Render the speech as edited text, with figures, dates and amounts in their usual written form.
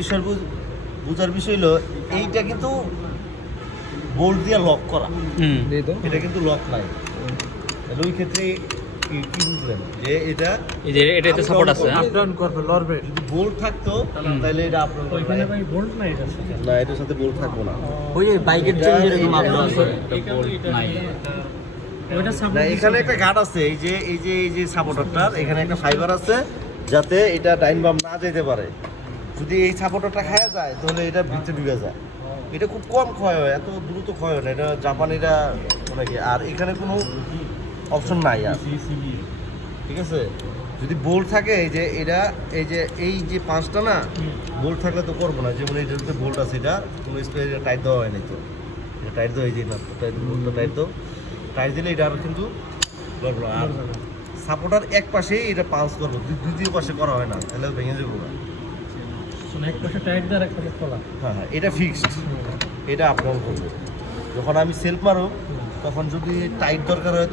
বিষয় বোঝার বিষয় হলো এইটা কিন্তু বোল্ট দিয়ে লক করা, এটা কিন্তু লক নাই। তাহলে ওই ক্ষেত্রে কি বুঝলেন যে এটা এই যে এটাতে সাপোর্ট আছে, আপ ডাউন করবে, লড়বে। যদি বোল্ট থাকতো তাহলে এটা আপনার ওইখানে ভাই বোল্ট নাই এটার সাথে। না, এটার সাথে বোল্ট থাকবো না। ওই যে বাইকের চেন যেরকম আপনার আছে নাই। ওইটা না, সাপোর্ট এখানে একটা গার্ড আছে, এই যে সাপোর্টারটার এখানে একটা ফাইবার আছে যাতে এটা ডাইন বাম না যেতে পারে। যদি এই সাপোর্টারটা খাওয়া যায় তাহলে এটা ভিতরে ঢুকে যায়। এটা খুব কম ক্ষয় হয়, এত দ্রুত ক্ষয় হয় না, এটা জাপানিরা মানে কি। আর এখানে কোনো অপশন নাই আর, ঠিক আছে। যদি বোল্ট থাকে এই যে এটা এই যে পাঁচটা না বোল্ট থাকলে তো করবো না। যেমন এইটাতে বোল্ট আছে, এটা কোনো স্প্রে টাইট দেওয়া হয়নি তো, এটা টাইট দেওয়া, এই যে না বোল্টটা টাইট দাও, টাইট দিলে এটা আর কিন্তু করবো না। আর সাপোর্টার এক পাশেই এটা পাঞ্চ করবো, দ্বিতীয় পাশে করা হয় না, তাহলে ভেঙে যাবো না। এক পাশে টাইট দেওয়ার এক পাশে খোলা। হ্যাঁ, এটা ফিক্সড, এটা আপ ডাউন করবো। যখন আমি সেলফ মারো তখন যদি টাইট দরকার হয়